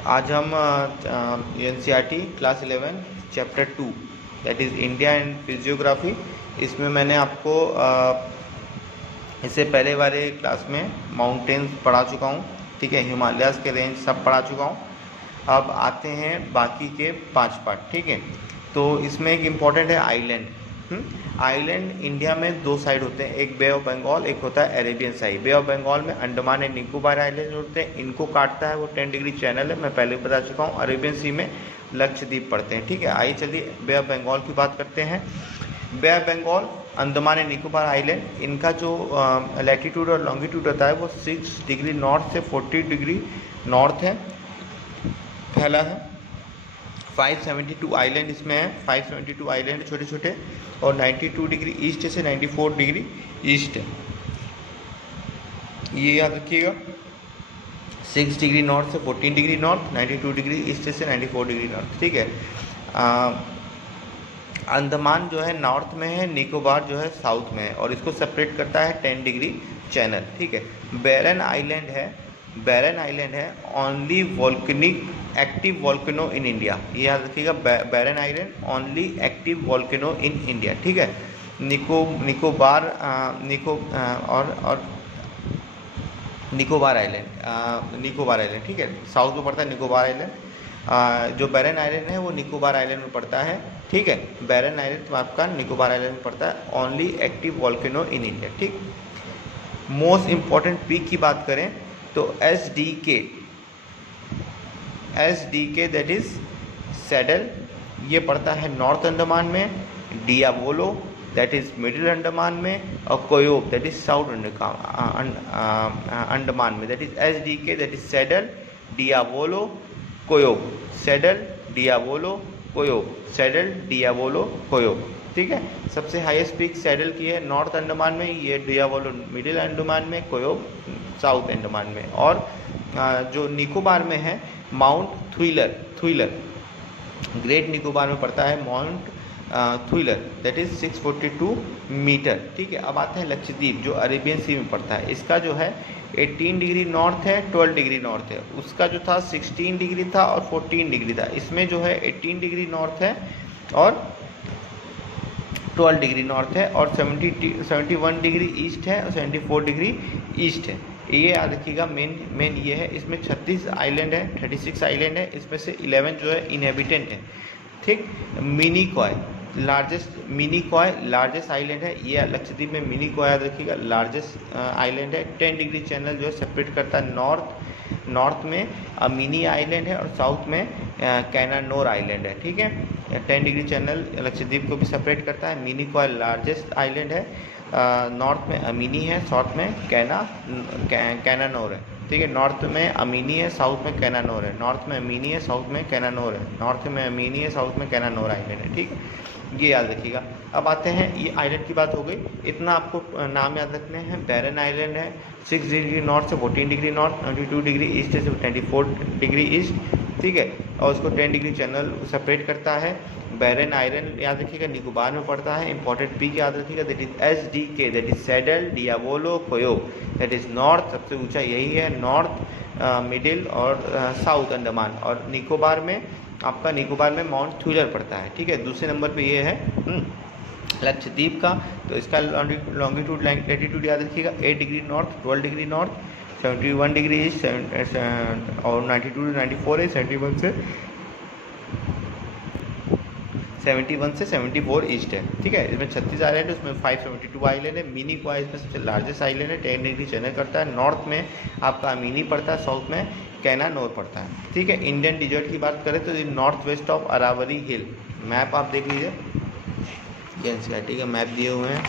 आज हम NCERT class 11 chapter 2 that is India and physiography. इसमें मैंने आपको इससे पहले वाले क्लास में माउंटेन्स पढ़ा चुका हूँ, ठीक है, हिमालयाज़ के रेंज सब पढ़ा चुका हूँ। अब आते हैं बाकी के 5 पार्ट, ठीक है। तो इसमें एक इम्पॉर्टेंट है आइलैंड। आइलैंड इंडिया में 2 साइड होते हैं, एक बे ऑफ बंगाल, एक होता है Arabian side. Bay of Bengal में अंडमान एंड निकोबार आइलैंड होते हैं, इनको काटता है वो 10 डिग्री चैनल है, मैं पहले बता चुका हूँ। अरेबियन सी में लक्षद्वीप पड़ते हैं, ठीक है। आइए चलिए बे ऑफ बंगाल की बात करते हैं। Bay of Bengal, Andaman and Nicobar island, इनका जो लैटीट्यूड और लॉन्गिट्यूड होता है वो 6 डिग्री नॉर्थ से 40 डिग्री नॉर्थ है फैला है। 572 आइलैंड इसमें है, 572 आइलैंड छोटे छोटे, और 92 डिग्री ईस्ट से 94 डिग्री ईस्ट है, ये याद रखिएगा। 6 डिग्री नॉर्थ से 14 डिग्री नॉर्थ, 92 डिग्री ईस्ट से 94 डिग्री नॉर्थ, ठीक है। अंडमान जो है नॉर्थ में है, निकोबार जो है साउथ में है, और इसको सेपरेट करता है 10 डिग्री चैनल, ठीक है। बैरन आइलैंड है, बैरन आइलैंड है only volcanic active volcano in India, ये याद रखिएगा। Barren island only active volcano in India, ठीक है। निकोबार और निकोबार आइलैंड, ठीक है, साउथ में पड़ता है निकोबार आइलैंड। जो बैरन आइलैंड है वो निकोबार आइलैंड में पड़ता है, ठीक है। बैरन आइलैंड तो आपका निकोबार आइलैंड में पड़ता है, only active volcano in India, ठीक। मोस्ट इम्पॉर्टेंट पीक की बात करें तो S D K that is Saddle, ये पड़ता है नॉर्थ अंडमान में। Diavolo that is middle Andaman में, और Koyob that is south Andaman में। That is S D K that is Saddle, Diavolo, Koyob, Saddle, Diavolo, Koyob, Saddle, Diavolo, Koyob, ठीक है। सबसे हाईएस्ट पीक सैडल की है नॉर्थ अंडमान में, ये डियावोलो मिडिल अंडमान में, कोयोब साउथ अंडमान में। और जो निकोबार में है माउंट थुइलर ग्रेट निकोबार में पड़ता है माउंट थुइलर दैट इज 642 मीटर, ठीक है। अब आते हैं लक्षद्वीप जो अरेबियन सी में पड़ता है, इसका जो है 18 डिग्री नॉर्थ है, 12 डिग्री नॉर्थ है। उसका जो था 16 डिग्री था और 14 डिग्री था, इसमें जो है 18 डिग्री नॉर्थ है और 12 डिग्री नॉर्थ है, और 71 डिग्री ईस्ट है और 74 डिग्री ईस्ट है। ये याद रखिएगा, मेन ये है। इसमें 36 आइलैंड है, 36 आइलैंड है, इसमें से 11 जो है इनहेबिटेंट है, ठीक। मिनिकॉय लार्जेस्ट आइलैंड है, ये लक्षद्वीप में मिनिकॉय याद रखिएगा, लार्जेस्ट आइलैंड है। 10 डिग्री चैनल जो है सेपरेट करता है नॉर्थ में मिनी आइलैंड है, और साउथ में कैनानोर आइलैंड है, ठीक है। 10 डिग्री चैनल लक्षद्वीप को भी सेपरेट करता है। मिनिकॉय लार्जेस्ट आइलैंड है, नॉर्थ में अमीनी है, साउथ में कैनानोर है, ठीक है। नॉर्थ में अमीनी है, साउथ में कैनानोर है, नॉर्थ में अमीनी है, साउथ में कैनानोर है, नॉर्थ में अमीनी है, साउथ में कैनानोर आइलैंड है, ठीक है। ये याद रखिएगा। अब आते हैं, ये आइलैंड की बात हो गई, इतना आपको नाम याद रखने हैं। बैरन आइलैंड है 6 डिग्री नॉर्थ से 14 डिग्री नॉर्थ, 92 डिग्री ईस्ट से 24 डिग्री ईस्ट, ठीक है, और उसको 10 डिग्री चैनल सेपरेट करता है। बैरन आइलैंड याद रखिएगा निकोबार में पड़ता है। इंपॉर्टेंट पीक याद रखिएगा that is S D K that is Saddle, Diavolo, Koyob that is north, सबसे ऊंचा यही है, नॉर्थ, मिडिल और साउथ अंडमान। और निकोबार में आपका माउंट थुइलर पड़ता है, ठीक है। दूसरे नंबर पे ये है लक्षद्वीप का, तो इसका लॉन्गिट्यूड लैटीट्यूड याद रखिएगा 8 degree north, 12 degree north, 71 degree east और 92 टू 94 है, 71 से 74 ईस्ट है, ठीक है। इसमें 36 आइलैंड है, उसमें 572 आइलैंड है। मिनी क्वाई इसमें सबसे लार्जेस्ट आइलैंड है, 10 डिग्री चैनल करता है। नॉर्थ में आपका मिनी पड़ता है, साउथ में कैनानोर पड़ता है, ठीक है। इंडियन डिजर्ट की बात करें तो north west of Aravalli hill, map आप देख लीजिए, ये एनसीईआरटी का मैप दिए हुए हैं।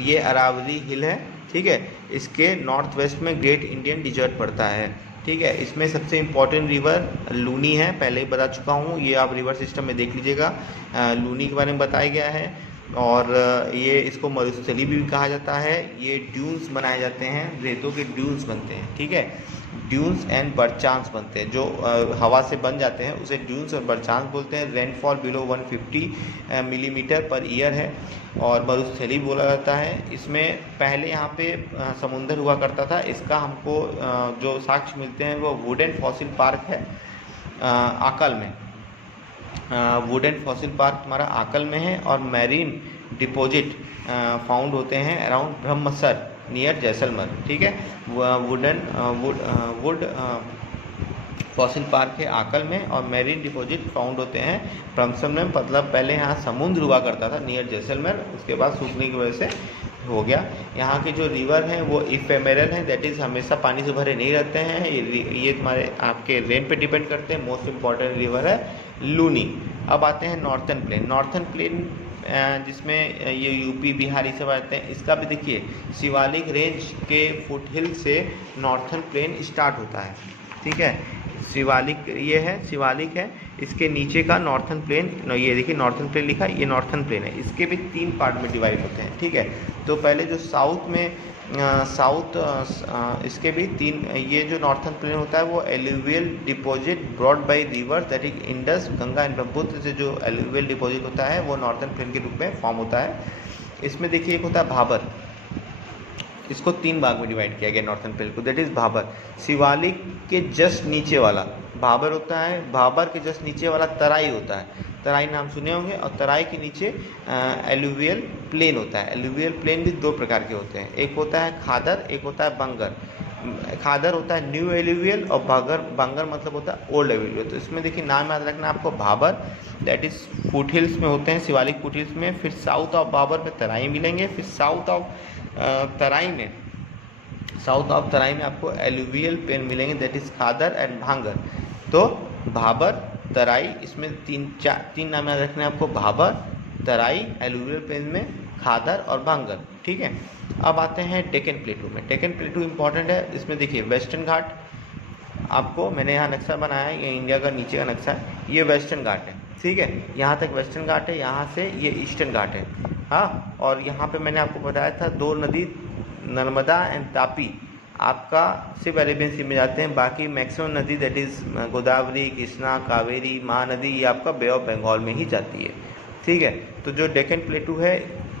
ये अरावली हिल है, ठीक है। इसके नॉर्थ वेस्ट में ग्रेट इंडियन डिजर्ट पड़ता है, ठीक है। इसमें सबसे इम्पॉर्टेंट रिवर लूनी है, पहले ही बता चुका हूँ, ये आप रिवर सिस्टम में देख लीजिएगा। लूनी के बारे में बताया गया है। और ये इसको मरुस्थली भी कहा जाता है। ये ड्यून्स बनाए जाते हैं, रेतों के ड्यून्स बनते हैं, ठीक है। ड्यून्स एंड बरचांस बनते हैं, जो हवा से बन जाते हैं उसे ड्यून्स और बरचांस बोलते हैं। Rainfall below 150 millimetre per year है और मरुस्थली बोला जाता है। इसमें पहले यहाँ पे समुंदर हुआ करता था। इसका हमको जो साक्ष्य मिलते हैं वो वुडन फॉसिल पार्क है आकल में। वुडन फॉसिल पार्क हमारा आकल में है और मैरीन डिपॉजिट फाउंड होते हैं अराउंड ब्रह्मसर नियर जैसलमेर, ठीक है। वुड फॉसिल पार्क है आकल में और मैरीन डिपॉजिट फाउंड होते हैं ब्रह्मसर में। मतलब पहले यहाँ समुद्र हुआ करता था नियर जैसलमेर, उसके बाद सूखने की वजह से हो गया। यहाँ के जो रिवर हैं वो इफेमेरल हैं, दैट इज़ हमेशा पानी से भरे नहीं रहते हैं। ये तुम्हारे आपके रेन पे डिपेंड करते हैं। मोस्ट इम्पॉर्टेंट रिवर है लूनी। अब आते हैं नॉर्थन प्लेन। नॉर्थन प्लेन जिसमें ये यूपी बिहार ये सब आते हैं, इसका भी देखिए शिवालिक रेंज के फुटहिल से नॉर्थन प्लेन स्टार्ट होता है, ठीक है। शिवालिक ये है, शिवालिक है, इसके नीचे का नॉर्थन प्लेन, ये देखिए नॉर्थन प्लेन लिखा है, ये नॉर्थन प्लेन है। इसके भी 3 पार्ट में डिवाइड होते हैं, ठीक है। तो पहले जो साउथ में इसके भी 3, ये जो नॉर्थन प्लेन होता है वो alluvial deposit brought by river that is Indus Ganga and Brahmaputra से जो एलुवियल डिपॉजिट होता है वो नॉर्थन प्लेन के रूप में फॉर्म होता है। इसमें देखिए एक होता है भाबर, इसको 3 भाग में डिवाइड किया गया नॉर्थन प्लेन को, दैट इज़ भाबर। शिवालिक के जस्ट नीचे वाला भाबर होता है, भाबर के जस्ट नीचे वाला तराई होता है, तराई नाम सुने होंगे, और तराई के नीचे एलुवियल प्लेन होता है। एलुवियल प्लेन भी 2 प्रकार के होते हैं, एक होता है खादर, एक होता है बंगर। खादर होता है न्यू एलुवियल और बंगर मतलब होता है ओल्ड एलुवियल। तो इसमें देखिए नाम याद रखना आपको, भाबर दैट इज़ फुटहिल्स में होते हैं, शिवालिक फुटहिल्स में। फिर साउथ ऑफ भाबर में तराई मिलेंगे, फिर साउथ ऑफ तराई में आपको एलुवियल प्लेन मिलेंगे, दैट इज़ खादर एंड भांगर। तो भाबर, तराई, इसमें 3 नाम याद रखने आपको, भाबर, तराई, एलुवियल प्लेन में खादर और भांगर, ठीक है। अब आते हैं डेक्कन प्लेटू में। डेक्कन प्लेटू इंपॉर्टेंट है। इसमें देखिए वेस्टर्न घाट, आपको मैंने यहाँ नक्शा बनाया है, ये इंडिया का नीचे का नक्शा है, ये वेस्टर्न घाट है, ठीक है। यहाँ तक वेस्टर्न घाट है, यहाँ से ये ईस्टर्न घाट है, हाँ। और यहाँ पे मैंने आपको बताया था 2 नदी नर्मदा एंड तापी आपका सिर्फ अरेबियन सी में जाते हैं, बाकी मैक्सिमम नदी दैट इज़ गोदावरी, कृष्णा, कावेरी, महानदी ये आपका बे ऑफ बंगाल में ही जाती है, ठीक है। तो जो डेक्कन प्लेटू है,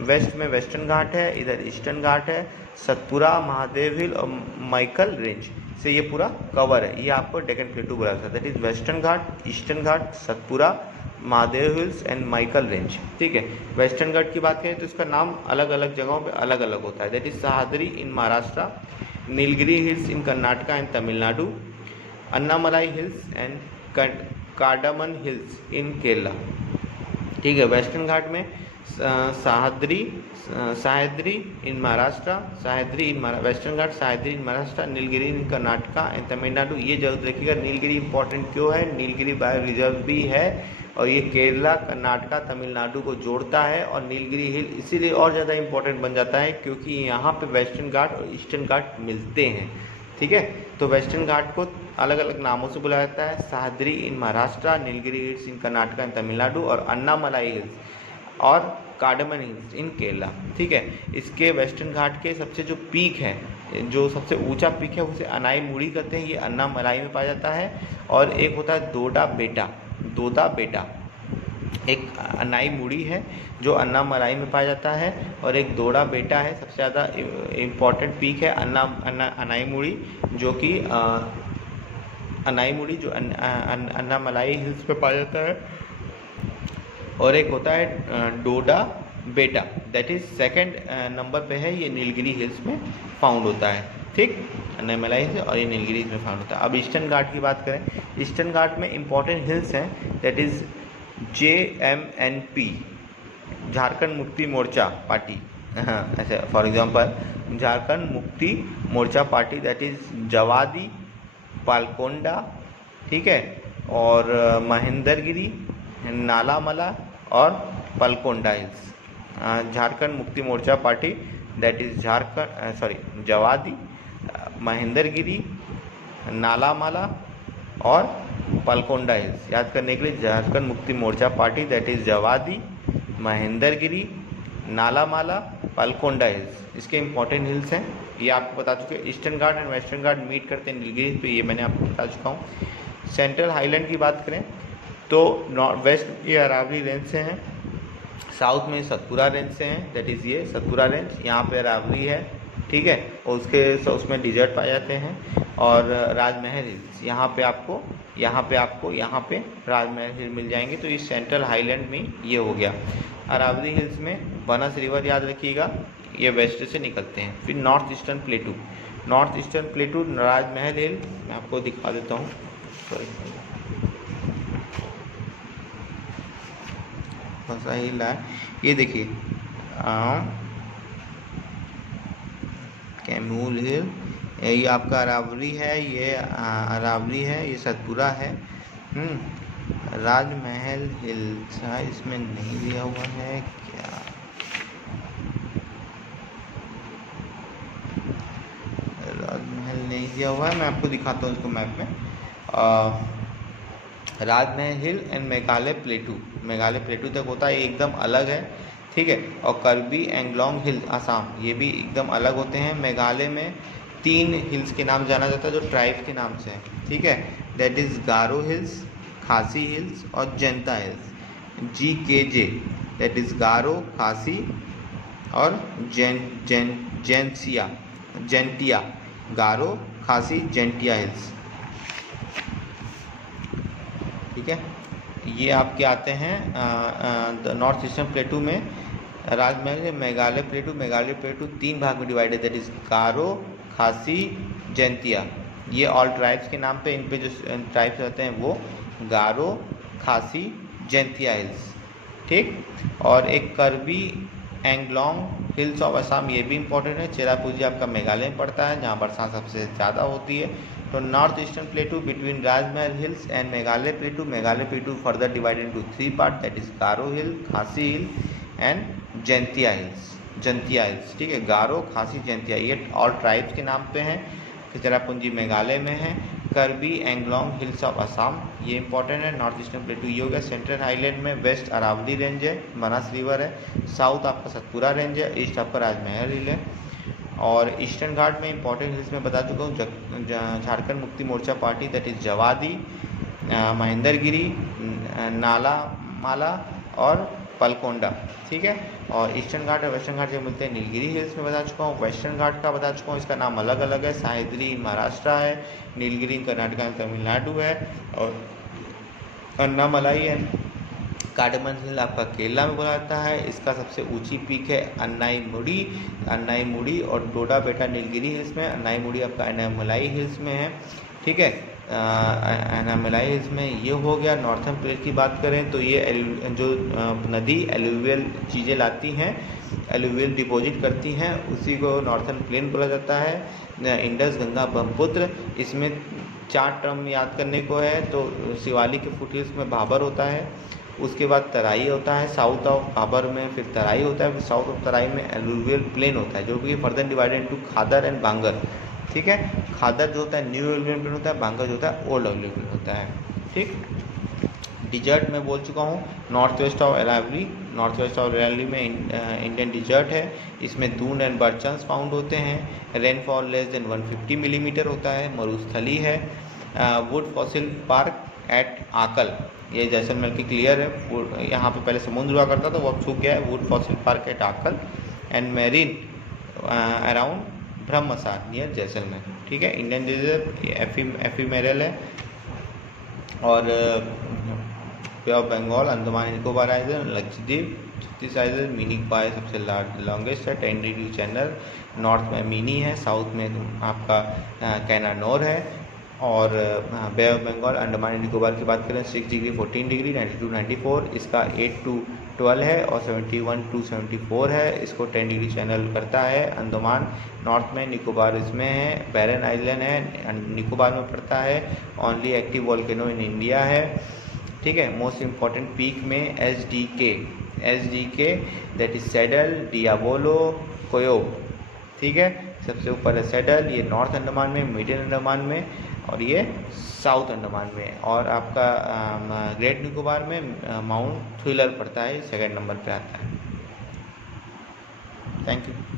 वेस्ट में वेस्टर्न घाट है, इधर ईस्टर्न घाट है, सतपुरा, महादेव हिल और माइकल रेंज से ये पूरा कवर है। ये आपको डेक्कन प्लेटू बोला जाता है, that is western Ghat, eastern Ghat, Satpura, Mahadev hills and Michael range, ठीक है। वेस्टर्न घाट की बात करें तो इसका नाम अलग अलग जगहों पे अलग अलग होता है, that is Sahyadri in Maharashtra, Nilgiri hills in Karnataka and Tamil Nadu, Annamalai hills and cardamom hills in Kerala, ठीक है। वेस्टर्न घाट में Sahyadri in Maharashtra, western ghat Sahyadri in Maharashtra, Nilgiri in Karnataka and Tamil Nadu. ये जरूर देखिएगा, नीलगिरी इंपॉर्टेंट क्यों है, नीलगिरी बायो रिजर्व भी है और ये केरला, कर्नाटका, तमिलनाडु को जोड़ता है। और नीलगिरी हिल इसीलिए और ज़्यादा इंपॉर्टेंट बन जाता है क्योंकि यहाँ पे वेस्टर्न घाट और ईस्टर्न घाट मिलते हैं, ठीक है। तो वेस्टर्न घाट को अलग अलग नामों से बुलाया जाता है, Sahyadri in Maharashtra, Nilgiri hills in Karnataka and Tamil Nadu और अन्नामलाई हिल्स और कार्डामन हिल्स इन केरला, ठीक है। इसके वेस्टर्न घाट के सबसे जो पीक है, जो सबसे ऊंचा पीक है उसे अनाई मुड़ी कहते हैं, ये अन्नामलाई में पाया जाता है। और एक होता है दोदा बेटा, एक अनाई मुड़ी है जो अन्नामलाई में पाया जाता है, और एक दोड़ा बेटा है, सबसे ज़्यादा इम्पॉर्टेंट पीक है अनाई मुड़ी, जो कि अन्नामलाई हिल्स पे पाया जाता है। और एक होता है डोडा बेटा, दैट इज़ सेकंड नंबर पे है, ये नीलगिरी हिल्स में फाउंड होता है, ठीक, अन्नामलाई से, और ये नीलगिरी हिल्स में फाउंड होता है। अब ईस्टर्न घाट की बात करें, ईस्टर्न घाट में इंपॉर्टेंट हिल्स हैं, that is JMNP, Jharkhand Mukti Morcha party, ऐसे for example Jharkhand Mukti Morcha party, that is Javadi, Palkonda, ठीक है, और महेंद्रगिरी, नालामला और Palkonda hills. Jharkhand Mukti Morcha party that is Javadi, Mahendragiri, Nallamala और पलकोंडा हिल्स। याद करने के लिए, Jharkhand Mukti Morcha party that is Javadi, Mahendragiri, Nallamala, Palkonda hills, इसके इंपॉर्टेंट हिल्स हैं, ये आपको बता चुके। Eastern ghat and western ghat meet करते हैं नीलगिरी पे, ये मैंने आपको बता चुका हूँ। सेंट्रल हाईलैंड की बात करें तो नॉर्थ वेस्ट ये अरावली रेंज से हैं, साउथ में सतपुरा रेंज से हैं, दैट इज़ ये सतपुरा रेंज, यहाँ पे अरावली है, ठीक है, और उसमें डिजर्ट पाए जाते हैं। और राजमहल हिल्स, यहाँ पे राजमहल हिल मिल जाएंगे। तो इस सेंट्रल हाईलैंड में ये हो गया। अरावली हिल्स में बनस रिवर याद रखिएगा, ये वेस्ट से निकलते हैं। फिर नॉर्थ ईस्टर्न प्लेटू राजमहल हिल मैं आपको दिखा देता हूँ, सॉरी सा हिल है, ये देखिए कैमूल हिल, ये आपका अरावली है, ये सतपुरा है। राजमहल हिल्स इसमें नहीं दिया हुआ है क्या, राजमहल नहीं दिया हुआ है, मैं आपको दिखाता हूँ इसको मैप में। राजमहल हिल एंड मेघालय प्लेटू तक होता है, एकदम अलग है, ठीक है। और कर्बी एंगलोंग हिल असम, ये भी एकदम अलग होते हैं। मेघालय में 3 हिल्स के नाम जाना जाता है जो ट्राइब के नाम से है, ठीक है, दैट इज़ गारो हिल्स, खासी हिल्स और जंता हिल्स। GKJ दैट इज़ गारो, खासी और जेंटिया, गारो, खासी, जेंटिया हिल्स, ठीक है। ये आपके आते हैं नॉर्थ ईस्टर्न प्लेटू में। राजमहल मेघालय प्लेटू 3 भाग में डिवाइडेड, दैट इज़ गारो, खासी, जैंतिया। ये ऑल ट्राइब्स के नाम पे, इन पे जो ट्राइब्स रहते हैं वो गारो, खासी, जैंतिया हिल्स, ठीक। और एक Kirby Anglong hills of Assam, ये भी इंपॉर्टेंट है। चेरापूंजी आपका मेघालय में पड़ता है, जहाँ बरसात सबसे ज़्यादा होती है। तो north eastern plateau between Rajmahal hills and Meghalaya plateau further divided into 3 part, that is Garo hill, Khasi hill and Jaintia hills, ठीक है। गारो, खासी, जैंतिया ये ऑल ट्राइब्स के नाम पे हैं। चेरापूंजी मेघालय में है। Kirby Anglong hills of Assam, ये इंपॉर्टेंट है। नॉर्थ ईस्टर्न प्लेटू ये हो गया। सेंट्रल हाईलैंड में वेस्ट अरावली रेंज है, बनास रिवर है। साउथ आपका सतपुरा रेंज है, ईस्ट आपका राजमहल हिल है। और ईस्टर्न घाट में इंपॉर्टेंट हिल्स में बता चुका हूँ, Jharkhand Mukti Morcha party that is Javadi, Mahendragiri, Nallamala और पलकोंडा, ठीक है। और ईस्टर्न घाट और वेस्टर्न घाट जो मिलते हैं नीलगिरी हिल्स में बता चुका हूँ। वेस्टर्न घाट का बता चुका हूँ, इसका नाम अलग अलग है। सह्याद्री महाराष्ट्र है, नीलगिरी कर्नाटक में तमिलनाडु है, और अन्नामलाई है, कार्डमन हिल आपका केरला में बोला जाता है। इसका सबसे ऊंची पीक है अन्नाईमुड़ी और डोडा बेटा नीलगिरी हिल्स में। अन्नाईमुड़ी आपका अन्नामलाई हिल्स में है, ठीक है। अन्नामलाई हिल्स में ये हो गया। नॉर्थर्न प्लेट की बात करें तो ये जो नदी एलुवियल चीज़ें लाती हैं, एलुवियल डिपॉजिट करती हैं, उसी को नॉर्थर्न प्लेन बोला जाता है। इंडस, गंगा, ब्रह्मपुत्र, इसमें 4 टर्म याद करने को है। तो शिवालिक के फुटहिल्स में भाबर होता है, उसके बाद तराई होता है, साउथ ऑफ भाबर में फिर तराई होता है, फिर साउथ ऑफ तराई में एलुवियल प्लेन होता है, जो कि further divided into Khadar and Bangar, ठीक है। खादर जो होता है न्यू एलुवियल प्लेन होता है, बांगर जो होता है ओल्ड एलुवियल प्लेन होता है, ठीक। डिजर्ट में बोल चुका हूँ, नॉर्थ वेस्ट ऑफ अरावली में इंडियन डिजर्ट है। इसमें दून एंड बर्चन्स फाउंड होते हैं। रेनफॉल लेस देन 150 मिलीमीटर होता है। मरुस्थली है। वुड फॉसिल पार्क एट आकल, ये जैसलमेर की क्लियर है। यहाँ पे पहले समुद्र हुआ करता था, वो अब सूख गया है। Wood fossil park at Akal and marine around Brahmsar near Jaisalmer, ठीक है। इंडियन डिजर्ट एफीमेरल है। और Bay of Bengal, Andaman Nicobar island, Lakshadweep, छत्तीस आइलैंड, मिनी कोबार सबसे लॉन्गेस्ट है, 10 डिग्री चैनल। नॉर्थ में मिनी है, साउथ में आपका कैनानोर है। और बे ऑफ बंगाल, अंडमान निकोबार की बात करें 6 डिग्री 14 डिग्री 92 94, इसका 8 to 12 है और 71 to 74 है। इसको 10 डिग्री चैनल करता है। अंडमान नॉर्थ में, निकोबार इसमें है। बैरन आइलैंड है, निकोबार में पड़ता है। Only active volcano in India है, ठीक है। मोस्ट इम्पॉर्टेंट पीक में SDK दैट इज सैडल, डियाबोलो, कोयोब, ठीक है। सबसे ऊपर है सैडल, ये नॉर्थ अंडमान में, मिडिल अंडमान में, और ये साउथ अंडमान में। और आपका ग्रेट निकोबार में माउंट थ्रिलर पड़ता है, 2nd नंबर पे आता है। Thank you.